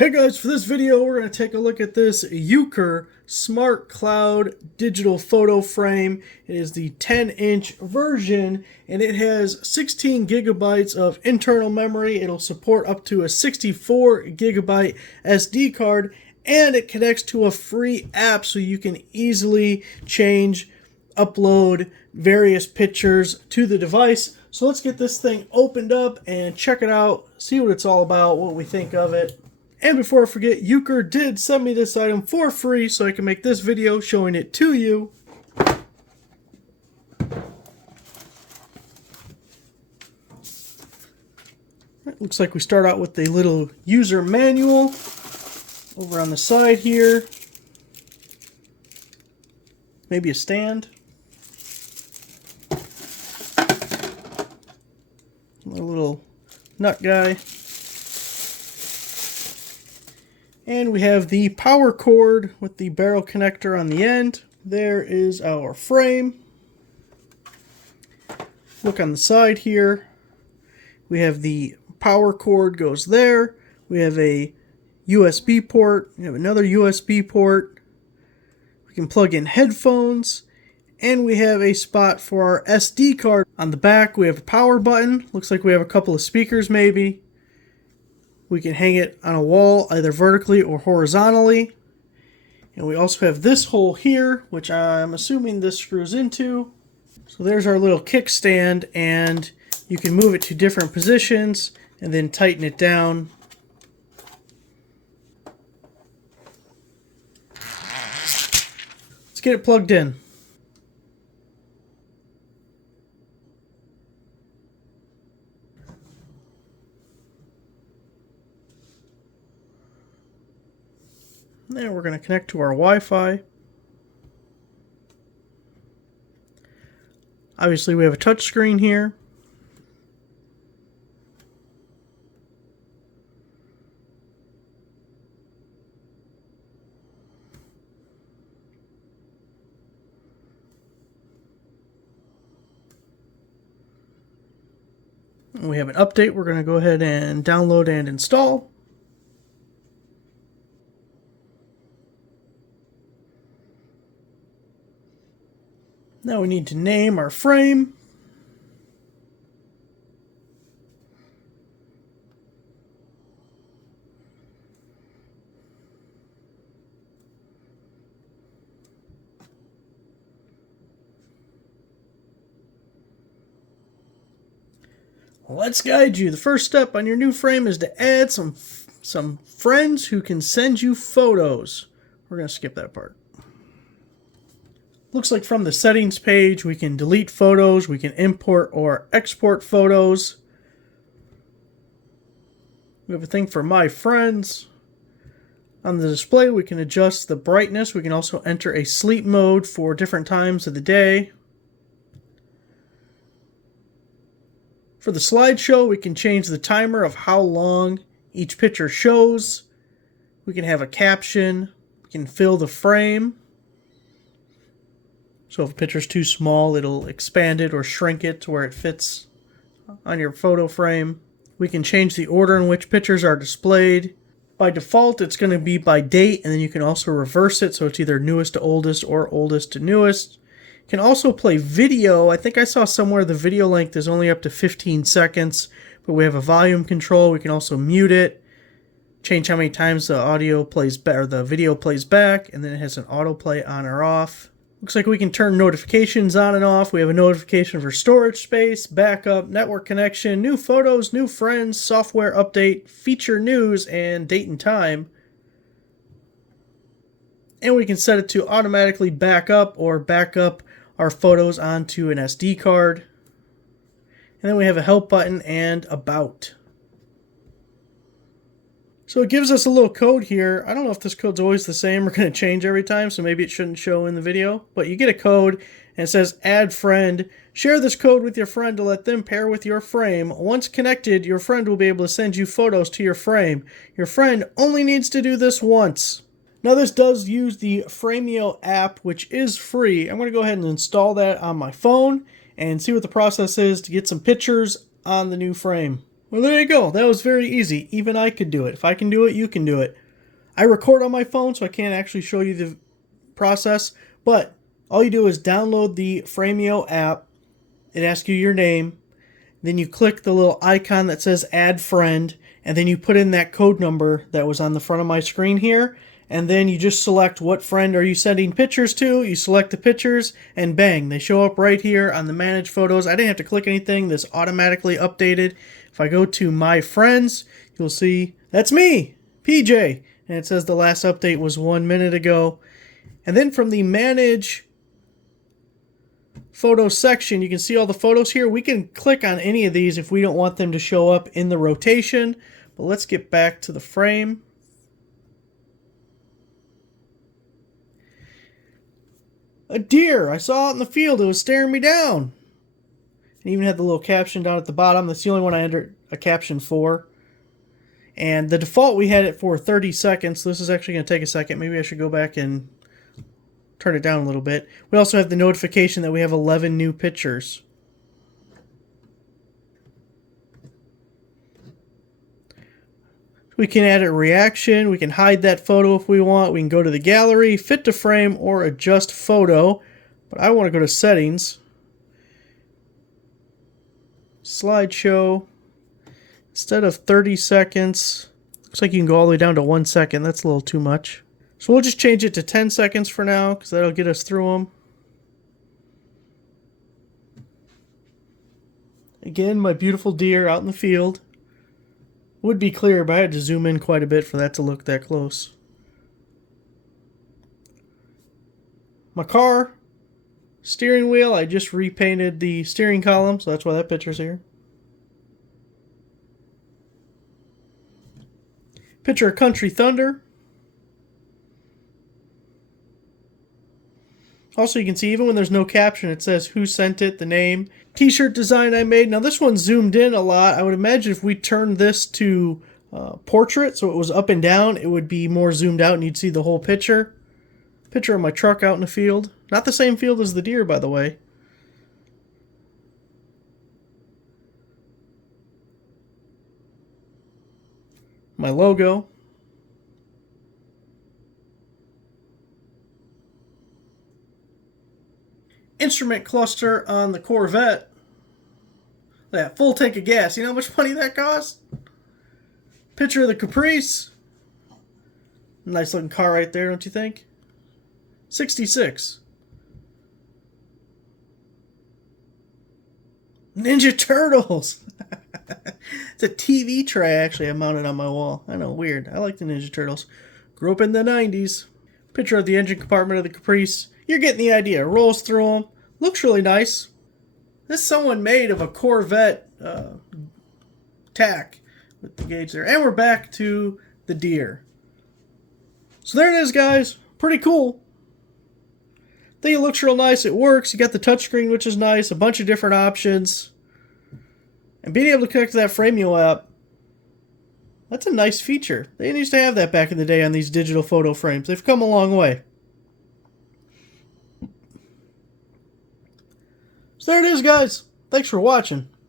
Hey guys, for this video we're going to take a look at this Euchre Smart Cloud digital photo frame. It is the 10-inch version and it has 16 gigabytes of internal memory. It'll support up to a 64 gigabyte SD card, and it connects to a free app so you can easily change, upload various pictures to the device. So let's get this thing opened up and check it out, see what it's all about, what we think of it. And before I forget, Euchre did send me this item for free so I can make this video showing it to you. It looks like we start out with a little user manual over on the side here. Maybe a stand. A little nut guy. And we have the power cord with the barrel connector on the end. There is our frame. Look on the side here. We have the power cord goes there. We have a USB port. We have another USB port. We can plug in headphones. And we have a spot for our SD card. On the back we have a power button. Looks like we have a couple of speakers maybe. We can hang it on a wall either vertically or horizontally. And we also have this hole here, which I'm assuming this screws into. So there's our little kickstand, and you can move it to different positions and then tighten it down. Let's get it plugged in. Then we're going to connect to our Wi-Fi. Obviously we have a touch screen here. We have an update we're going to go ahead and download and install. Now we need to name our frame. Let's guide you. The first step on your new frame is to add some friends who can send you photos. We're going to skip that part. Looks like from the settings page we can delete photos, we can import or export photos. We have a thing for my friends. On the display we can adjust the brightness. We can also enter a sleep mode for different times of the day. For the slideshow we can change the timer of how long each picture shows. We can have a caption. We can fill the frame. So if a picture's too small, it'll expand it or shrink it to where it fits on your photo frame. We can change the order in which pictures are displayed. By default, it's going to be by date, and then you can also reverse it, so it's either newest to oldest or oldest to newest. You can also play video. I think I saw somewhere the video length is only up to 15 seconds, but we have a volume control. We can also mute it, change how many times the audio plays back or the video plays back, and then it has an autoplay on or off. Looks like we can turn notifications on and off. We have a notification for storage space, backup, network connection, new photos, new friends, software update, feature news, and date and time. And we can set it to automatically back up or back up our photos onto an SD card. And then we have a help button and about. So it gives us a little code here. I don't know if this code's always the same or going to change every time, so maybe it shouldn't show in the video. But you get a code, and it says add friend. Share this code with your friend to let them pair with your frame. Once connected, your friend will be able to send you photos to your frame. Your friend only needs to do this once. Now this does use the Frameo app, which is free. I'm going to go ahead and install that on my phone and see what the process is to get some pictures on the new frame. Well, there you go. That was very easy. Even I could do it. If I can do it, you can do it. I record on my phone, so I can't actually show you the process, but all you do is download the Frameo app. It asks you your name. Then you click the little icon that says Add Friend, and then you put in that code number that was on the front of my screen here, and then you just select what friend are you sending pictures to. You select the pictures, and bang, they show up right here on the Manage Photos. I didn't have to click anything. This automatically updated. If I go to My Friends, you'll see that's me, PJ, and it says the last update was 1 minute ago. And then from the Manage Photos section, you can see all the photos here. We can click on any of these if we don't want them to show up in the rotation. But let's get back to the frame. A deer! I saw it in the field. It was staring me down. And even had the little caption down at the bottom. That's the only one I entered a caption for. And the default we had it for 30 seconds. So this is actually going to take a second. Maybe I should go back and turn it down a little bit. We also have the notification that we have 11 new pictures. We can add a reaction. We can hide that photo if we want. We can go to the gallery, fit to frame, or adjust photo. But I want to go to settings. Slideshow. Instead of 30 seconds, looks like you can go all the way down to 1 second. That's a little too much. So we'll just change it to 10 seconds for now, because that'll get us through them. Again, my beautiful deer out in the field. Would be clear, but I had to zoom in quite a bit for that to look that close. My car, steering wheel, I just repainted the steering column, so that's why that picture's here. Picture of Country Thunder. Also, you can see even when there's no caption, it says who sent it, the name. T-shirt design I made. Now, this one zoomed in a lot. I would imagine if we turned this to portrait, so it was up and down, it would be more zoomed out and you'd see the whole picture. Picture of my truck out in the field. Not the same field as the deer, by the way. My logo. Instrument cluster on the Corvette. That full tank of gas. You know how much money that cost? Picture of the Caprice. Nice looking car right there, don't you think? 66. Ninja Turtles. It's a TV tray actually I mounted on my wall. I know, weird. I like the Ninja Turtles. Grew up in the 90s. Picture of the engine compartment of the Caprice. You're getting the idea. Rolls through them. Looks really nice. This someone made of a Corvette tack with the gauge there. And we're back to the deer. So there it is, guys. Pretty cool. I think it looks real nice. It works. You got the touchscreen, which is nice. A bunch of different options. And being able to connect to that Frameo app, that's a nice feature. They didn't used to have that back in the day on these digital photo frames. They've come a long way. So there it is, guys. Thanks for watching.